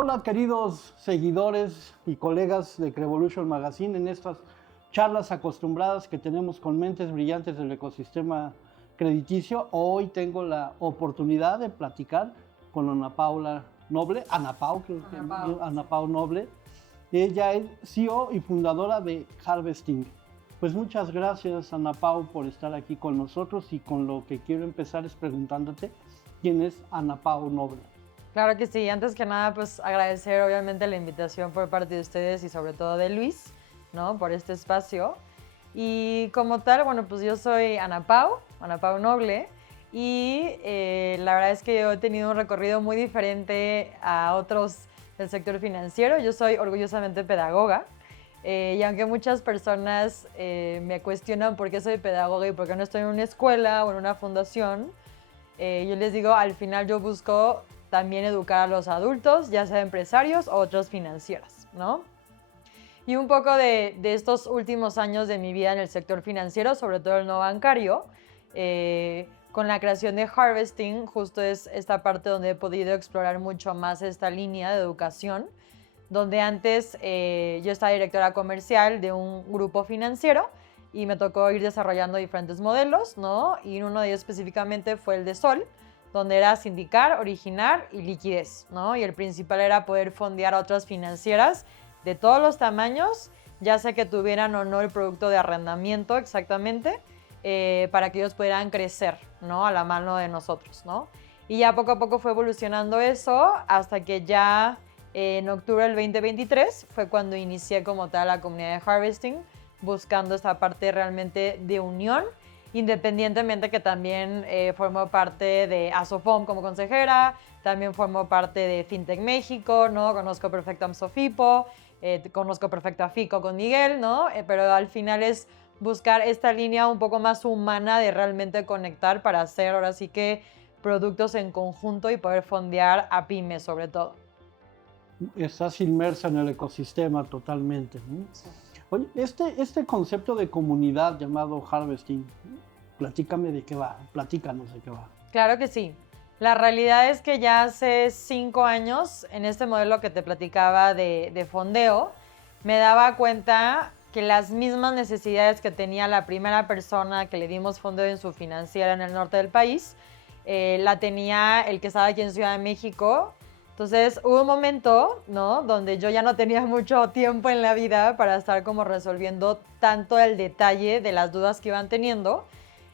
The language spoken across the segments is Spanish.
Hola queridos seguidores y colegas de Crevolution Magazine en estas charlas acostumbradas que tenemos con mentes brillantes del ecosistema crediticio. Hoy tengo la oportunidad de platicar con Ana Paula Noble, Ana Pau Noble. Ella es CEO y fundadora de Harvesting. Pues muchas gracias Ana Pau por estar aquí con nosotros, y con lo que quiero empezar es preguntándote quién es Ana Pau Noble. Claro que sí, antes que nada pues agradecer obviamente la invitación por parte de ustedes y sobre todo de Luis, ¿no? Por este espacio. Y como tal, bueno, pues yo soy Ana Pau Noble, y la verdad es que yo he tenido un recorrido muy diferente a otros del sector financiero. Yo soy orgullosamente pedagoga, y aunque muchas personas me cuestionan por qué soy pedagoga y por qué no estoy en una escuela o en una fundación, yo les digo, al final yo busco también educar a los adultos, ya sea empresarios o otros financieros, ¿no? Y un poco de estos últimos años de mi vida en el sector financiero, sobre todo el no bancario, con la creación de Harvesting, justo es esta parte donde he podido explorar mucho más esta línea de educación, donde antes yo estaba directora comercial de un grupo financiero y me tocó ir desarrollando diferentes modelos, ¿no? Y uno de ellos específicamente fue el de Sol, donde era sindicar, originar y liquidez, ¿no? Y el principal era poder fondear a otras financieras de todos los tamaños, ya sea que tuvieran o no el producto de arrendamiento exactamente, para que ellos pudieran crecer, ¿no? A la mano de nosotros, ¿no? Y ya poco a poco fue evolucionando eso hasta que ya en octubre del 2023 fue cuando inicié como tal la comunidad de Harvesting, buscando esta parte realmente de unión, independientemente que también formó parte de Asofom como consejera, también formó parte de FinTech México, ¿no? Conozco perfecto a Amsofipo, conozco perfecto a Fico con Miguel, ¿no? Pero al final es buscar esta línea un poco más humana de realmente conectar para hacer ahora sí que productos en conjunto y poder fondear a pymes sobre todo. Estás inmersa en el ecosistema totalmente, ¿no? Sí. Oye, este concepto de comunidad llamado Harvesting, platícame de qué va, platícanos de qué va. Claro que sí. La realidad es que ya hace 5 años, en este modelo que te platicaba de fondeo, me daba cuenta que las mismas necesidades que tenía la primera persona que le dimos fondeo en su financiera en el norte del país, la tenía el que estaba aquí en Ciudad de México. Entonces hubo un momento, ¿no?, donde yo ya no tenía mucho tiempo en la vida para estar como resolviendo tanto el detalle de las dudas que iban teniendo.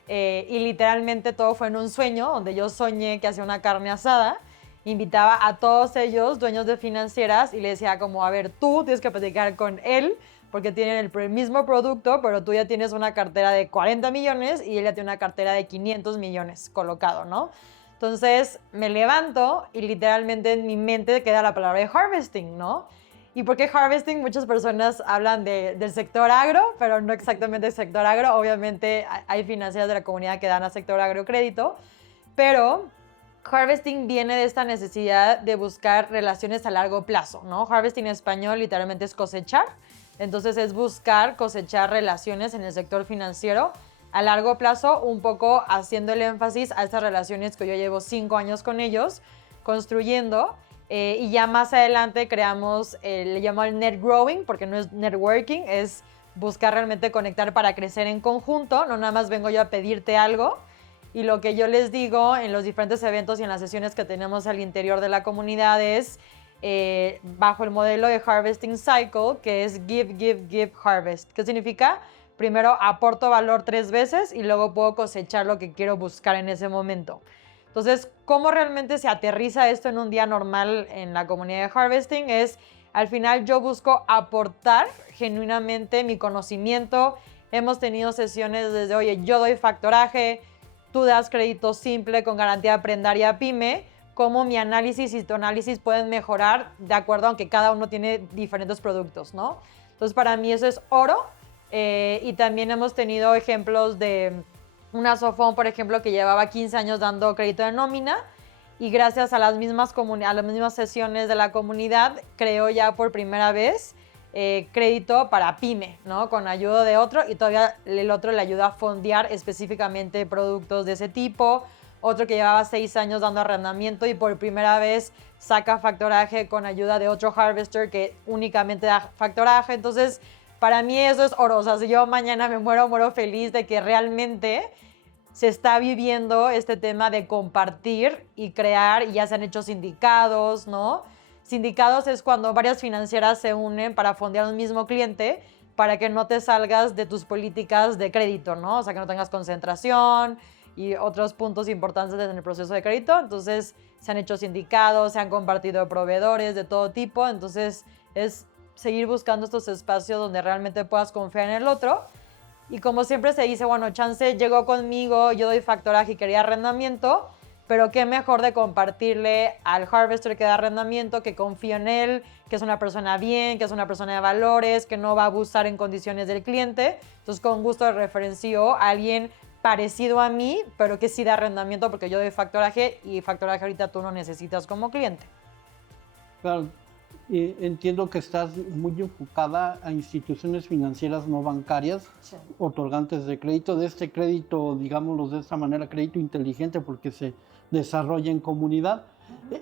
Y literalmente todo fue en un sueño, donde yo soñé que hacía una carne asada, invitaba a todos ellos, dueños de financieras, y le decía como, a ver, tú tienes que platicar con él, porque tienen el mismo producto, pero tú ya tienes una cartera de 40 millones y él ya tiene una cartera de 500 millones colocado, ¿no? Entonces me levanto y literalmente en mi mente queda la palabra de harvesting, ¿no? ¿Y por qué harvesting? Muchas personas hablan del sector agro, pero no exactamente del sector agro. Obviamente hay financieras de la comunidad que dan al sector agro crédito, pero harvesting viene de esta necesidad de buscar relaciones a largo plazo, ¿no? Harvesting en español literalmente es cosechar. Entonces es buscar cosechar relaciones en el sector financiero a largo plazo, un poco haciendo el énfasis a estas relaciones que yo llevo 5 años con ellos, construyendo. Y ya más adelante creamos, le llamo el net growing, porque no es networking, es buscar realmente conectar para crecer en conjunto, no nada más vengo yo a pedirte algo. Y lo que yo les digo en los diferentes eventos y en las sesiones que tenemos al interior de la comunidad es bajo el modelo de Harvesting Cycle, que es give, give, give, harvest. ¿Qué significa? Primero aporto valor 3 veces y luego puedo cosechar lo que quiero buscar en ese momento. Entonces, ¿cómo realmente se aterriza esto en un día normal en la comunidad de Harvesting? Es, al final yo busco aportar genuinamente mi conocimiento. Hemos tenido sesiones desde, oye, yo doy factoraje, tú das crédito simple con garantía prendaria pyme, cómo mi análisis y tu análisis pueden mejorar de acuerdo, aunque cada uno tiene diferentes productos, ¿no? Entonces, para mí eso es oro. Y también hemos tenido ejemplos de una Sofón, por ejemplo, que llevaba 15 años dando crédito de nómina, y gracias a las mismas sesiones de la comunidad creó ya por primera vez crédito para pyme, ¿no? Con ayuda de otro, y todavía el otro le ayuda a fondear específicamente productos de ese tipo, otro que llevaba 6 años dando arrendamiento y por primera vez saca factoraje con ayuda de otro harvester que únicamente da factoraje. Entonces, para mí eso es oro. O sea, si yo mañana me muero feliz de que realmente se está viviendo este tema de compartir y crear, y ya se han hecho sindicados, ¿no? Sindicados es cuando varias financieras se unen para fondear un mismo cliente para que no te salgas de tus políticas de crédito, ¿no? O sea, que no tengas concentración y otros puntos importantes en el proceso de crédito. Entonces, se han hecho sindicados, se han compartido proveedores de todo tipo. Entonces, es seguir buscando estos espacios donde realmente puedas confiar en el otro. Y como siempre se dice, bueno, chance llegó conmigo, yo doy factoraje y quería arrendamiento, pero qué mejor de compartirle al harvester que da arrendamiento, que confío en él, que es una persona bien, que es una persona de valores, que no va a abusar en condiciones del cliente. Entonces, con gusto referencio a alguien parecido a mí, pero que sí da arrendamiento porque yo doy factoraje y factoraje ahorita tú no necesitas como cliente. Claro, entiendo que estás muy enfocada a instituciones financieras no bancarias, Sí. otorgantes de crédito, de este crédito, digámoslo de esta manera, crédito inteligente porque se desarrolla en comunidad.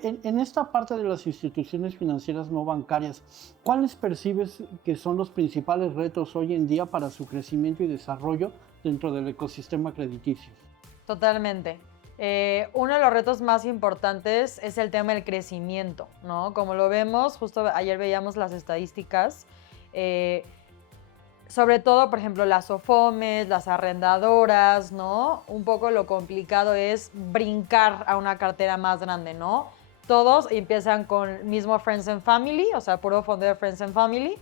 En esta parte de las instituciones financieras no bancarias, ¿cuáles percibes que son los principales retos hoy en día para su crecimiento y desarrollo dentro del ecosistema crediticio? Totalmente. Uno de los retos más importantes es el tema del crecimiento, ¿no? Como lo vemos, justo ayer veíamos las estadísticas, sobre todo, por ejemplo, las OFOMES, las arrendadoras, ¿no? Un poco lo complicado es brincar a una cartera más grande, ¿no? Todos empiezan con mismo Friends and Family, o sea, puro fondeo de Friends and Family,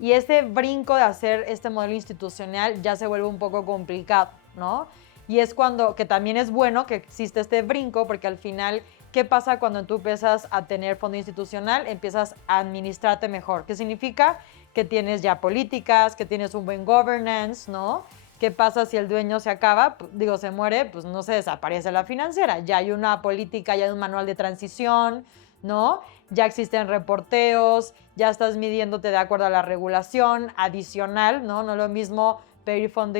y este brinco de hacer este modelo institucional ya se vuelve un poco complicado, ¿no? Y es cuando, que también es bueno que existe este brinco, porque al final, ¿qué pasa cuando tú empiezas a tener fondo institucional? Empiezas a administrarte mejor. ¿Qué significa? Que tienes ya políticas, que tienes un buen governance, ¿no? ¿Qué pasa si el dueño se acaba? Digo, se muere, pues no se desaparece la financiera. Ya hay una política, ya hay un manual de transición, ¿no? Ya existen reporteos, ya estás midiéndote de acuerdo a la regulación adicional, ¿no? No es lo mismo pedir fondo,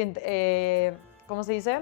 ¿cómo se dice?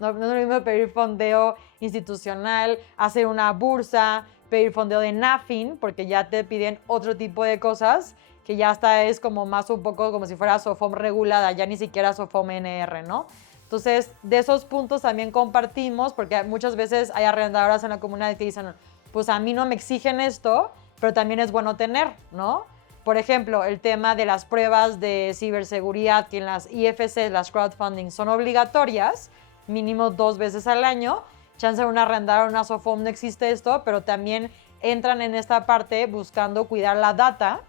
No es lo mismo pedir fondeo institucional, hacer una bursa, pedir fondeo de NAFIN, porque ya te piden otro tipo de cosas, que ya hasta es como más un poco como si fuera SOFOM regulada, ya ni siquiera SOFOM NR, ¿no? Entonces, de esos puntos también compartimos, porque muchas veces hay arrendadoras en la comunidad que dicen, pues a mí no me exigen esto, pero también es bueno tener, ¿no? Por ejemplo, el tema de las pruebas de ciberseguridad, que en las IFC, las crowdfunding, son obligatorias, mínimo 2 veces al año. Chance de una arrendadora, una SOFOM no existe esto, pero también entran en esta parte buscando cuidar la data,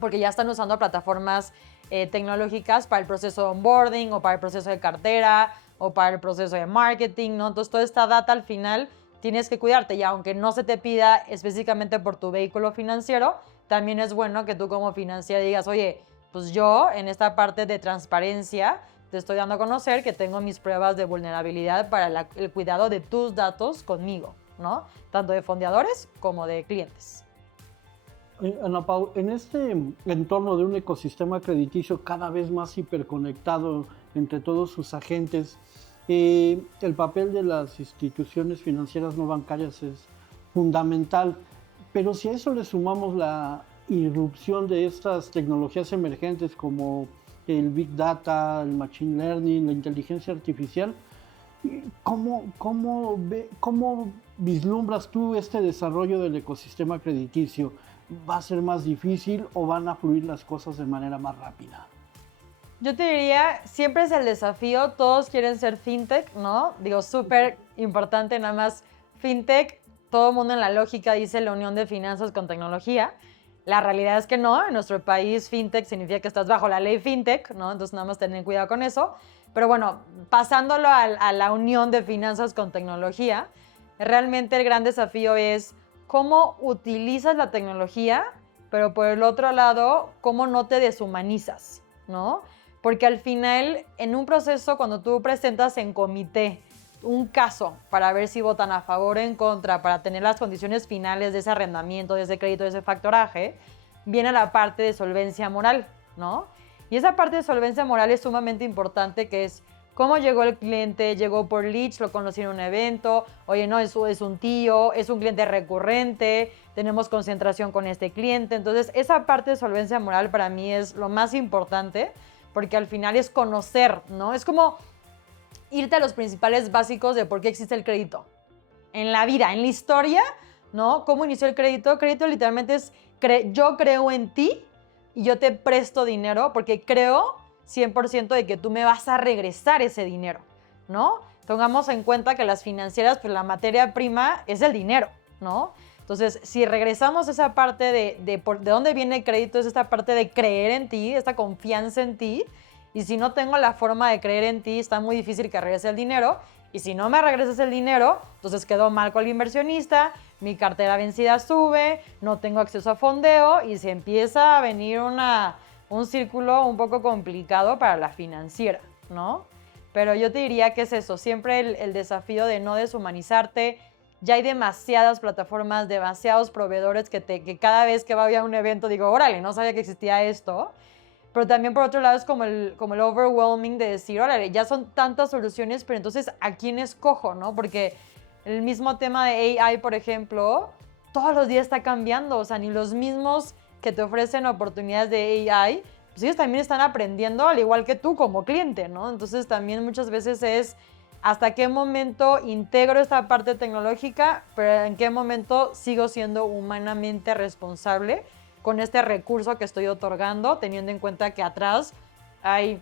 porque ya están usando plataformas tecnológicas para el proceso de onboarding o para el proceso de cartera o para el proceso de marketing, ¿no? Entonces, toda esta data al final tienes que cuidarte y aunque no se te pida específicamente por tu vehículo financiero, también es bueno que tú como financiera digas, oye, pues yo en esta parte de transparencia te estoy dando a conocer que tengo mis pruebas de vulnerabilidad para el cuidado de tus datos conmigo, ¿no? Tanto de fondeadores como de clientes. Ana Pau, en este entorno de un ecosistema crediticio cada vez más hiperconectado entre todos sus agentes, el papel de las instituciones financieras no bancarias es fundamental, pero si a eso le sumamos la irrupción de estas tecnologías emergentes como el Big Data, el Machine Learning, la inteligencia artificial, ¿cómo vislumbras tú este desarrollo del ecosistema crediticio? ¿Va a ser más difícil o van a fluir las cosas de manera más rápida? Yo te diría, siempre es el desafío, todos quieren ser fintech, ¿no? Digo, súper importante, nada más fintech, todo el mundo en la lógica dice la unión de finanzas con tecnología. La realidad es que no, en nuestro país fintech significa que estás bajo la ley fintech, ¿no? Entonces nada más tener cuidado con eso. Pero bueno, pasándolo a la unión de finanzas con tecnología, realmente el gran desafío es cómo utilizas la tecnología, pero por el otro lado, cómo no te deshumanizas, ¿no? Porque al final, en un proceso, cuando tú presentas en comité un caso para ver si votan a favor o en contra, para tener las condiciones finales de ese arrendamiento, de ese crédito, de ese factoraje, viene la parte de solvencia moral, ¿no? Y esa parte de solvencia moral es sumamente importante, que es cómo llegó el cliente, llegó por leads, lo conocí en un evento, oye, no, eso es un tío, es un cliente recurrente, tenemos concentración con este cliente. Entonces, esa parte de solvencia moral para mí es lo más importante, porque al final es conocer, ¿no? Es como irte a los principales básicos de por qué existe el crédito. En la vida, en la historia, ¿no? ¿Cómo inició el crédito? Crédito literalmente es, yo creo en ti y yo te presto dinero porque creo 100% de que tú me vas a regresar ese dinero, ¿no? Tengamos en cuenta que las financieras, pues la materia prima es el dinero, ¿no? Entonces, si regresamos a esa parte de dónde viene el crédito, es esta parte de creer en ti, esta confianza en ti, y si no tengo la forma de creer en ti, está muy difícil que regrese el dinero, y si no me regresas el dinero, entonces quedo mal con el inversionista, mi cartera vencida sube, no tengo acceso a fondeo, y se empieza a venir un círculo un poco complicado para la financiera, ¿no? Pero yo te diría que es eso, siempre el desafío de no deshumanizarte. Ya hay demasiadas plataformas, demasiados proveedores que cada vez que va a haber un evento digo, órale, no sabía que existía esto. Pero también por otro lado es como el overwhelming de decir, órale, ya son tantas soluciones, pero entonces ¿a quién escojo, no? Porque el mismo tema de AI, por ejemplo, todos los días está cambiando, o sea, ni los mismos que te ofrecen oportunidades de AI, pues ellos también están aprendiendo al igual que tú como cliente, ¿no? Entonces también muchas veces es hasta qué momento integro esta parte tecnológica, pero en qué momento sigo siendo humanamente responsable con este recurso que estoy otorgando, teniendo en cuenta que atrás hay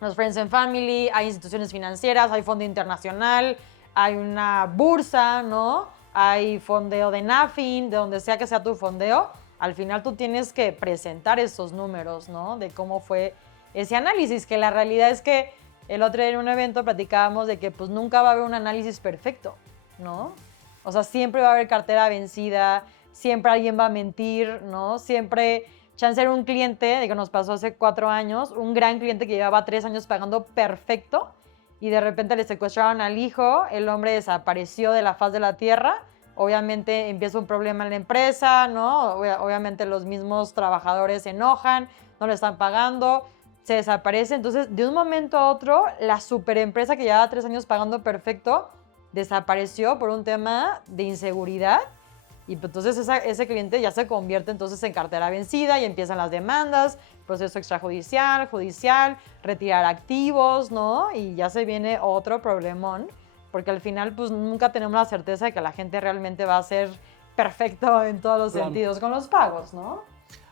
los Friends and Family, hay instituciones financieras, hay fondo internacional, hay una bursa, ¿no? Hay fondeo de NAFIN, de donde sea que sea tu fondeo. Al final tú tienes que presentar esos números, ¿no? De cómo fue ese análisis, que la realidad es que el otro día en un evento platicábamos de que pues nunca va a haber un análisis perfecto, ¿no? O sea, siempre va a haber cartera vencida, siempre alguien va a mentir, ¿no? Siempre, chance era un cliente, de que nos pasó hace 4 años, un gran cliente que llevaba 3 años pagando perfecto y de repente le secuestraron al hijo, el hombre desapareció de la faz de la tierra, obviamente empieza un problema en la empresa, ¿no? Obviamente los mismos trabajadores se enojan, no le están pagando, se desaparece. Entonces, de un momento a otro, la superempresa que llevaba 3 años pagando perfecto desapareció por un tema de inseguridad. Y entonces ese cliente ya se convierte entonces en cartera vencida y empiezan las demandas, proceso extrajudicial, judicial, retirar activos, ¿no? Y ya se viene otro problemón, porque al final pues nunca tenemos la certeza de que la gente realmente va a ser perfecto en todos los sentidos con los pagos, ¿no?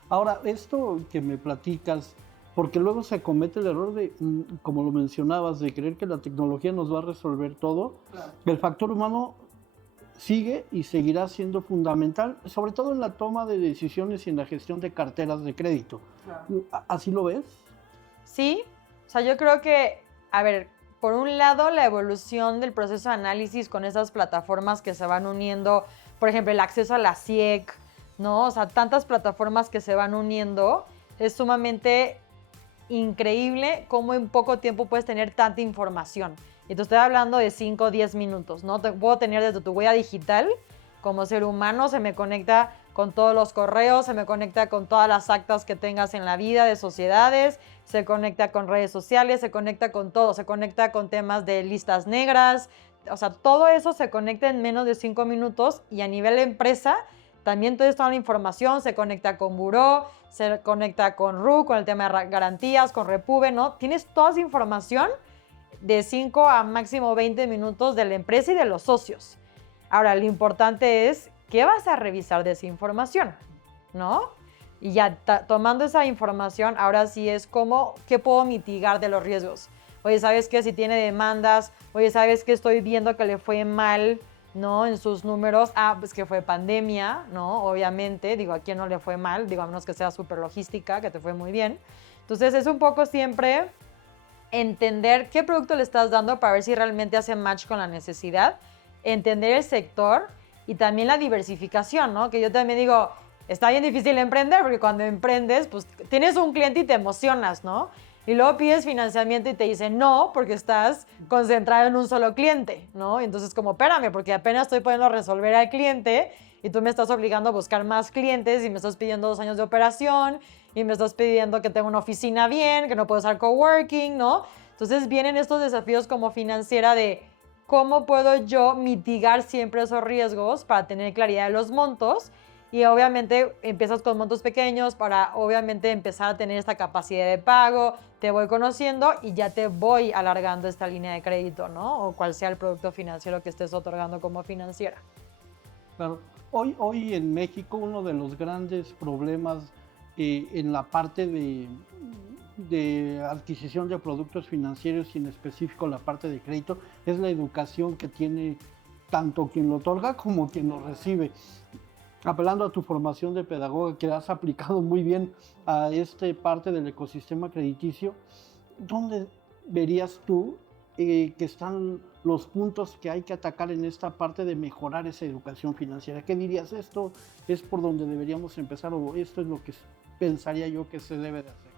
Ahora, esto que me platicas, porque luego se comete el error de, como lo mencionabas, de creer que la tecnología nos va a resolver todo. Claro. El factor humano sigue y seguirá siendo fundamental, sobre todo en la toma de decisiones y en la gestión de carteras de crédito. Claro. ¿Así lo ves? Sí, o sea, yo creo que, a ver, por un lado, la evolución del proceso de análisis con esas plataformas que se van uniendo, por ejemplo, el acceso a la SIEC, ¿no? O sea, tantas plataformas que se van uniendo, es sumamente increíble cómo en poco tiempo puedes tener tanta información. Y te estoy hablando de 5 o 10 minutos, ¿no? Te puedo tener desde tu huella digital, como ser humano, se me conecta con todos los correos, se me conecta con todas las actas que tengas en la vida de sociedades, se conecta con redes sociales, se conecta con todo, se conecta con temas de listas negras, o sea, todo eso se conecta en menos de 5 minutos y a nivel de empresa también toda la información se conecta con Buró, se conecta con RU, con el tema de garantías, con Repube, ¿no? Tienes toda esa información de 5 a máximo 20 minutos de la empresa y de los socios. Ahora, lo importante es qué vas a revisar de esa información, ¿no? Y ya tomando esa información, ahora sí es como, ¿qué puedo mitigar de los riesgos? Oye, ¿sabes qué? Si tiene demandas, oye, ¿sabes qué? Estoy viendo que le fue mal, ¿no? En sus números, pues que fue pandemia, ¿no? Obviamente, digo, ¿a quién no le fue mal? Digo, a menos que sea súper logística, que te fue muy bien. Entonces, es un poco siempre entender qué producto le estás dando para ver si realmente hace match con la necesidad, entender el sector y también la diversificación, ¿no? Que yo también digo, está bien difícil emprender porque cuando emprendes, pues tienes un cliente y te emocionas, ¿no? Y luego pides financiamiento y te dicen no porque estás concentrado en un solo cliente, ¿no? Y entonces como, espérame, porque apenas estoy pudiendo resolver al cliente y tú me estás obligando a buscar más clientes y me estás pidiendo 2 años de operación y me estás pidiendo que tenga una oficina bien, que no puedo usar coworking, ¿no? Entonces vienen estos desafíos como financiera de cómo puedo yo mitigar siempre esos riesgos para tener claridad de los montos. Y obviamente empiezas con montos pequeños para obviamente empezar a tener esta capacidad de pago, te voy conociendo y ya te voy alargando esta línea de crédito, ¿no? O cual sea el producto financiero que estés otorgando como financiera. Claro. Hoy en México uno de los grandes problemas en la parte de adquisición de productos financieros y en específico la parte de crédito es la educación que tiene tanto quien lo otorga como quien lo recibe. Apelando a tu formación de pedagoga que has aplicado muy bien a esta parte del ecosistema crediticio, ¿dónde verías tú que están los puntos que hay que atacar en esta parte de mejorar esa educación financiera? ¿Qué dirías? ¿Esto es por donde deberíamos empezar o esto es lo que pensaría yo que se debe de hacer?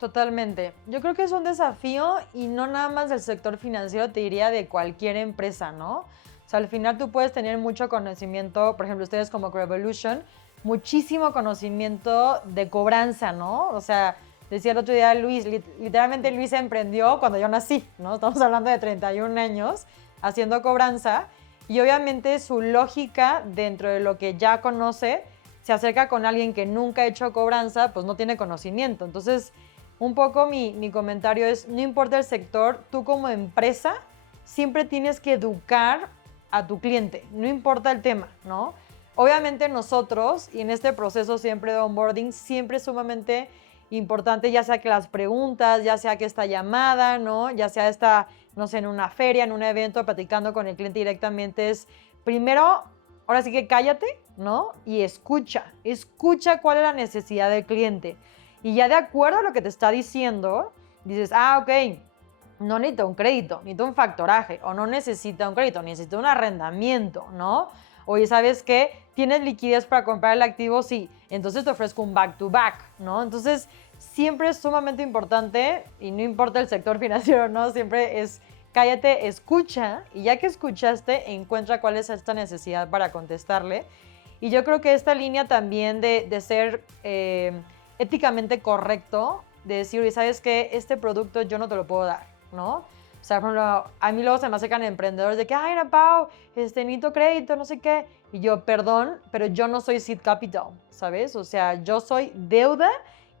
Totalmente. Yo creo que es un desafío y no nada más del sector financiero, te diría de cualquier empresa, ¿no? O sea, al final tú puedes tener mucho conocimiento, por ejemplo, ustedes como Crevolution, muchísimo conocimiento de cobranza, ¿no? O sea, decía el otro día Luis, literalmente Luis emprendió cuando yo nací, ¿no? Estamos hablando de 31 años haciendo cobranza y obviamente su lógica dentro de lo que ya conoce se acerca con alguien que nunca ha hecho cobranza, pues no tiene conocimiento. Entonces, un poco mi comentario es, no importa el sector, tú como empresa siempre tienes que educar a tu cliente, no importa el tema, ¿no? Obviamente nosotros, y en este proceso siempre de onboarding, siempre es sumamente importante, ya sea que las preguntas, ya sea que esta llamada, ¿no? Ya sea esta, no sé, en una feria, en un evento, platicando con el cliente directamente, es primero, ahora sí que cállate, ¿no? Y escucha cuál es la necesidad del cliente. Y ya de acuerdo a lo que te está diciendo, dices, ok, no necesita un crédito, necesita un factoraje, o no necesita un crédito, necesita un arrendamiento, ¿no? Oye, ¿sabes qué? ¿Tienes liquidez para comprar el activo? Sí. Entonces te ofrezco un back-to-back, ¿no? Entonces, siempre es sumamente importante, y no importa el sector financiero, ¿no? Siempre es cállate, escucha, y ya que escuchaste, encuentra cuál es esta necesidad para contestarle. Y yo creo que esta línea también de ser éticamente correcto, de decir, oye, ¿sabes qué? Este producto yo no te lo puedo dar, ¿no? O sea, por ejemplo, a mí luego se me acercan emprendedores de que, ay, Ana Pau, necesito crédito, no sé qué. Y yo, perdón, pero yo no soy seed capital, ¿sabes? O sea, yo soy deuda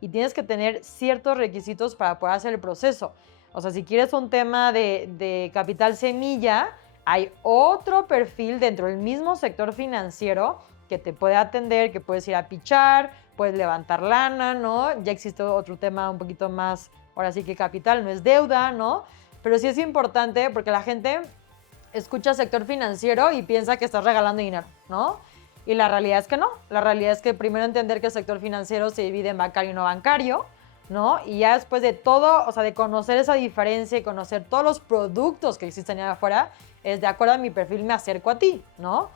y tienes que tener ciertos requisitos para poder hacer el proceso. O sea, si quieres un tema de capital semilla, hay otro perfil dentro del mismo sector financiero que te puede atender, que puedes ir a pitchar, puedes levantar lana, ¿no? Ya existe otro tema un poquito más, ahora sí que capital, no es deuda, ¿no? Pero sí es importante porque la gente escucha sector financiero y piensa que estás regalando dinero, ¿no? Y la realidad es que no. La realidad es que primero entender que el sector financiero se divide en bancario y no bancario, ¿no? Y ya después de todo, o sea, de conocer esa diferencia y conocer todos los productos que existen allá afuera, es de acuerdo a mi perfil me acerco a ti, ¿no?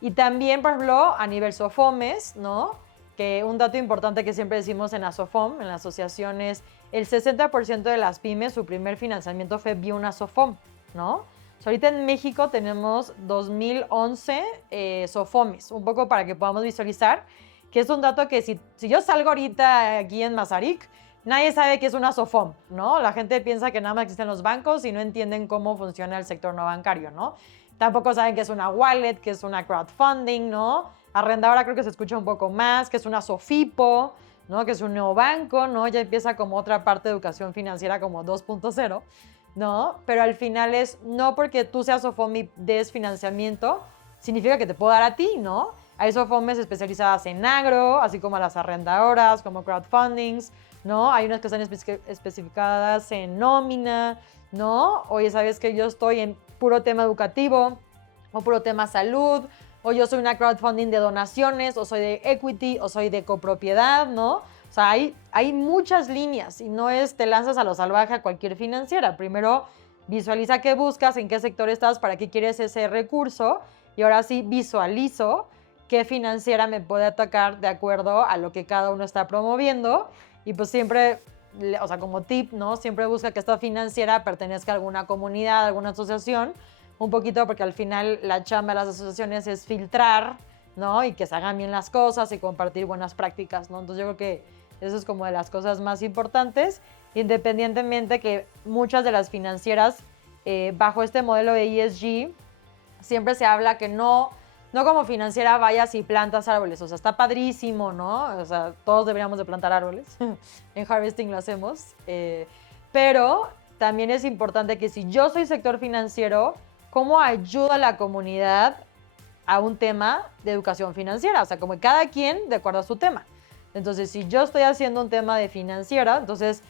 Y también, por ejemplo, a nivel SOFOMES, ¿no? Que un dato importante que siempre decimos en la SOFOM, en la asociación, es el 60% de las pymes, su primer financiamiento fue vía una SOFOM, ¿no? O sea, ahorita en México tenemos 2011 SOFOMES, un poco para que podamos visualizar, que es un dato que si yo salgo ahorita aquí en Mazarik, nadie sabe qué es una SOFOM, ¿no? La gente piensa que nada más existen los bancos y no entienden cómo funciona el sector no bancario, ¿no? Tampoco saben qué es una wallet, qué es una crowdfunding, ¿no? Arrendadora creo que se escucha un poco más, que es una SOFIPO, ¿no? Que es un neobanco, ¿no? Ya empieza como otra parte de educación financiera como 2.0, ¿no? Pero al final es, no porque tú seas SOFOM y des financiamiento, significa que te puedo dar a ti, ¿no? Hay SOFOMes especializadas en agro, así como las arrendadoras, como crowdfundings, ¿no? Hay unas que están especificadas en nómina, ¿no? Oye, ¿sabes que yo estoy en puro tema educativo o puro tema salud? O yo soy una crowdfunding de donaciones, o soy de equity, o soy de copropiedad, ¿no? O sea, hay muchas líneas y no es te lanzas a lo salvaje a cualquier financiera. Primero visualiza qué buscas, en qué sector estás, para qué quieres ese recurso y ahora sí visualizo qué financiera me puede atacar de acuerdo a lo que cada uno está promoviendo y pues siempre, o sea, como tip, ¿no? Siempre busca que esta financiera pertenezca a alguna comunidad, a alguna asociación, un poquito porque al final la chamba de las asociaciones es filtrar, ¿no? Y que se hagan bien las cosas y compartir buenas prácticas, ¿no? Entonces yo creo que eso es como de las cosas más importantes. independientemente que muchas de las financieras, bajo este modelo de ESG, siempre se habla que no como financiera vayas y plantas árboles, o sea, está padrísimo, ¿no? O sea, todos deberíamos de plantar árboles, en Harvesting lo hacemos, pero también es importante que si yo soy sector financiero, ¿cómo ayudo a la comunidad a un tema de educación financiera? O sea, como cada quien de acuerdo a su tema. Entonces, si yo estoy haciendo un tema de financiera, entonces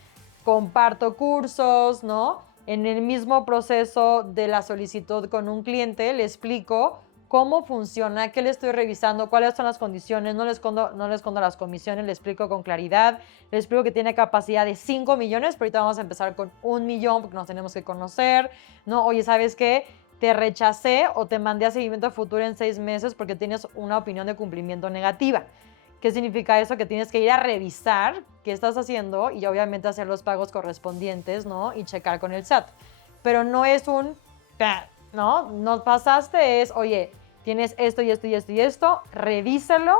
comparto cursos, ¿no? En el mismo proceso de la solicitud con un cliente, le explico cómo funciona, qué le estoy revisando, cuáles son las condiciones, no le escondo las comisiones, le explico con claridad, le explico que tiene capacidad de 5 millones, pero ahorita vamos a empezar con 1 millón porque nos tenemos que conocer, ¿no? Oye, ¿sabes qué? Te rechacé o te mandé a seguimiento futuro en 6 meses porque tienes una opinión de cumplimiento negativa. ¿Qué significa eso? Que tienes que ir a revisar qué estás haciendo y obviamente hacer los pagos correspondientes, ¿no? Y checar con el SAT. Pero no es un, ¿no? No pasaste, es, oye, tienes esto y esto y esto y esto, revísalo.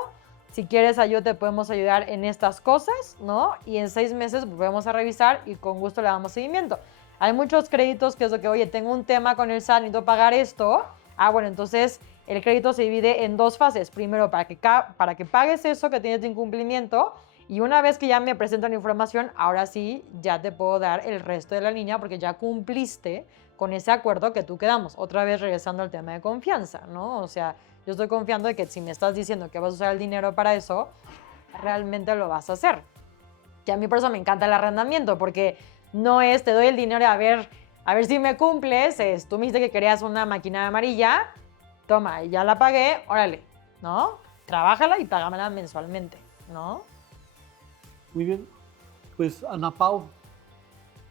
Si quieres ayuda, te podemos ayudar en estas cosas, ¿no? Y en 6 meses volvemos a revisar y con gusto le damos seguimiento. Hay muchos créditos que es lo que, oye, tengo un tema con el SAT, necesito pagar esto. Bueno, entonces el crédito se divide en 2 fases. Primero, para que pagues eso que tienes de incumplimiento. Y una vez que ya me presentan la información, ahora sí ya te puedo dar el resto de la línea porque ya cumpliste con ese acuerdo que tú quedamos. Otra vez regresando al tema de confianza, ¿no? O sea, yo estoy confiando de que si me estás diciendo que vas a usar el dinero para eso, realmente lo vas a hacer. Que a mí por eso me encanta el arrendamiento, porque no es te doy el dinero a ver si me cumples, es tú me dijiste que querías una máquina amarilla, toma, ya la pagué, órale, ¿no? Trabájala y págamela mensualmente, ¿no? Muy bien. Pues Ana Pau,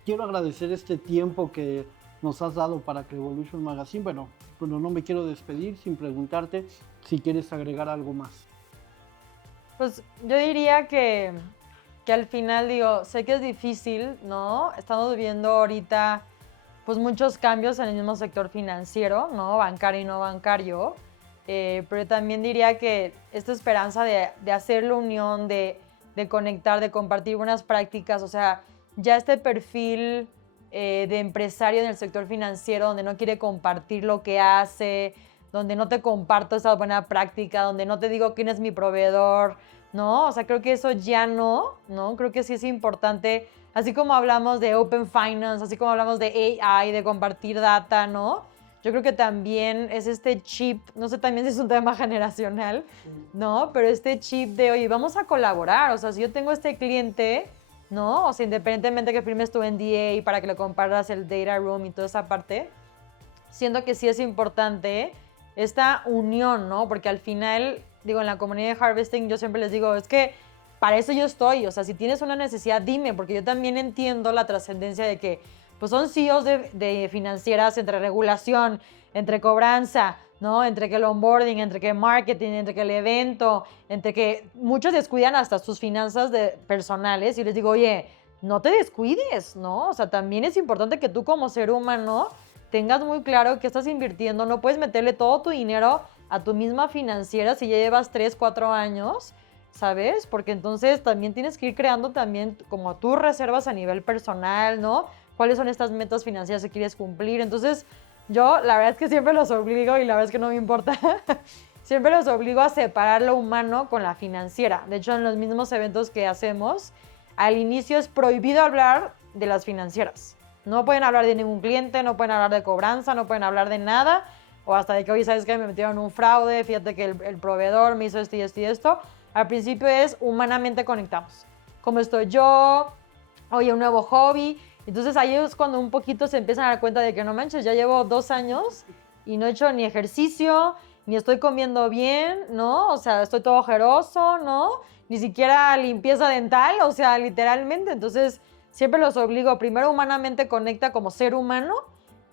quiero agradecer este tiempo que nos has dado para Clevolution Magazine. Bueno, no me quiero despedir sin preguntarte si quieres agregar algo más. Pues yo diría que al final, digo, sé que es difícil, ¿no? Estamos viendo ahorita pues muchos cambios en el mismo sector financiero, ¿no? Bancario y no bancario, pero también diría que esta esperanza de hacer la unión, de conectar, de compartir buenas prácticas, o sea, ya este perfil de empresario en el sector financiero donde no quiere compartir lo que hace, donde no te comparto esa buena práctica, donde no te digo quién es mi proveedor, ¿no? O sea, creo que eso ya no, ¿no? Creo que sí es importante, así como hablamos de Open Finance, así como hablamos de AI, de compartir data, ¿no? Yo creo que también es este chip, no sé también si es un tema generacional, ¿no? Pero este chip de, oye, vamos a colaborar, o sea, si yo tengo este cliente, ¿no? O sea, independientemente que firmes tu NDA para que le compartas el data room y toda esa parte, siento que sí es importante esta unión, ¿no? Porque al final, digo, en la comunidad de Harvesting yo siempre les digo, es que para eso yo estoy, o sea, si tienes una necesidad, dime, porque yo también entiendo la trascendencia de que, pues son CEOs de financieras entre regulación, entre cobranza, ¿no? Entre que el onboarding, entre que marketing, entre que el evento, entre que muchos descuidan hasta sus finanzas personales y les digo, oye, no te descuides, ¿no? O sea, también es importante que tú como ser humano tengas muy claro que estás invirtiendo, no puedes meterle todo tu dinero a tu misma financiera si ya llevas 3, 4 años, ¿sabes? Porque entonces también tienes que ir creando también como tus reservas a nivel personal, ¿no? ¿Cuáles son estas metas financieras que quieres cumplir? Entonces, yo la verdad es que siempre los obligo, y la verdad es que no me importa, siempre los obligo a separar lo humano con la financiera. De hecho, en los mismos eventos que hacemos, al inicio es prohibido hablar de las financieras. No pueden hablar de ningún cliente, no pueden hablar de cobranza, no pueden hablar de nada, o hasta de que, oye, ¿sabes qué? Me metieron un fraude, fíjate que el proveedor me hizo esto y esto y esto. Al principio es humanamente conectamos. ¿Cómo estoy yo? Oye, un nuevo hobby. Entonces ahí es cuando un poquito se empiezan a dar cuenta de que no manches, ya llevo 2 años y no he hecho ni ejercicio, ni estoy comiendo bien, ¿no? O sea, estoy todo ojeroso, ¿no? Ni siquiera limpieza dental, o sea, literalmente. Entonces siempre los obligo, primero humanamente conecta como ser humano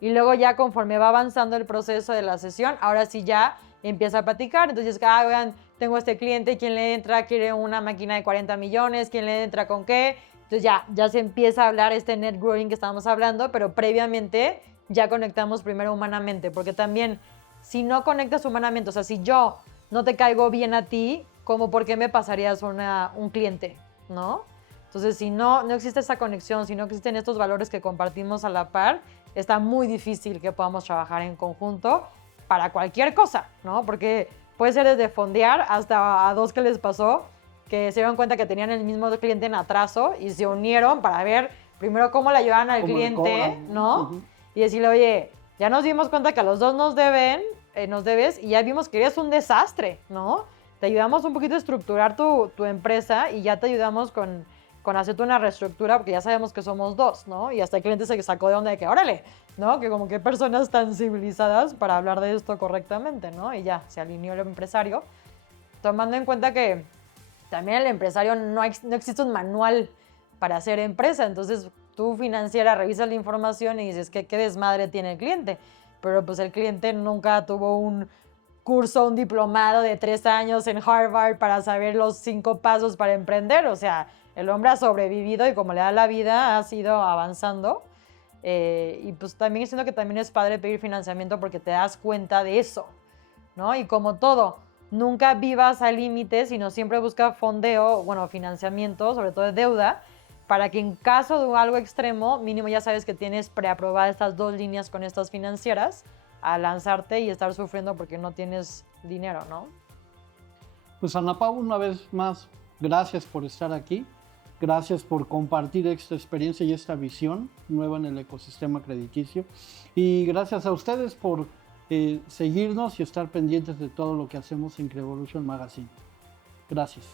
y luego ya conforme va avanzando el proceso de la sesión, ahora sí ya empieza a platicar. Entonces, oigan, tengo este cliente, ¿quién le entra? Quiere una máquina de 40 millones, ¿quién le entra con qué? Entonces ya se empieza a hablar este net growing que estábamos hablando, pero previamente ya conectamos primero humanamente, porque también si no conectas humanamente, o sea, si yo no te caigo bien a ti, ¿cómo por qué me pasarías un cliente? ¿No? Entonces, si no existe esa conexión, si no existen estos valores que compartimos a la par, está muy difícil que podamos trabajar en conjunto para cualquier cosa, ¿no? Porque puede ser desde fondear hasta a dos que les pasó que se dieron cuenta que tenían el mismo cliente en atraso y se unieron para ver primero cómo le ayudaban al cliente, ¿no? Y decirle, oye, ya nos dimos cuenta que a los dos nos debes y ya vimos que eres un desastre, ¿no? Te ayudamos un poquito a estructurar tu empresa y ya te ayudamos con hacerte una reestructura porque ya sabemos que somos dos, ¿no? Y hasta el cliente se sacó de onda de que, órale, ¿no? Que como que personas tan civilizadas para hablar de esto correctamente, ¿no? Y ya, se alineó el empresario, tomando en cuenta que también el empresario no existe un manual para hacer empresa, entonces tú financiera revisas la información y dices, ¿qué desmadre tiene el cliente? Pero pues el cliente nunca tuvo un curso, un diplomado de 3 años en Harvard para saber los 5 pasos para emprender, o sea, el hombre ha sobrevivido y como le da la vida ha sido avanzando. Y pues también siento que también es padre pedir financiamiento porque te das cuenta de eso, ¿no? Y como todo, nunca vivas al límite, sino siempre busca fondeo, bueno, financiamiento, sobre todo de deuda, para que en caso de algo extremo, mínimo ya sabes que tienes preaprobadas estas 2 líneas con estas financieras a lanzarte y estar sufriendo porque no tienes dinero, ¿no? Pues Ana Pau, una vez más, gracias por estar aquí. Gracias por compartir esta experiencia y esta visión nueva en el ecosistema crediticio. Y gracias a ustedes por seguirnos y estar pendientes de todo lo que hacemos en Crevolution Magazine. Gracias.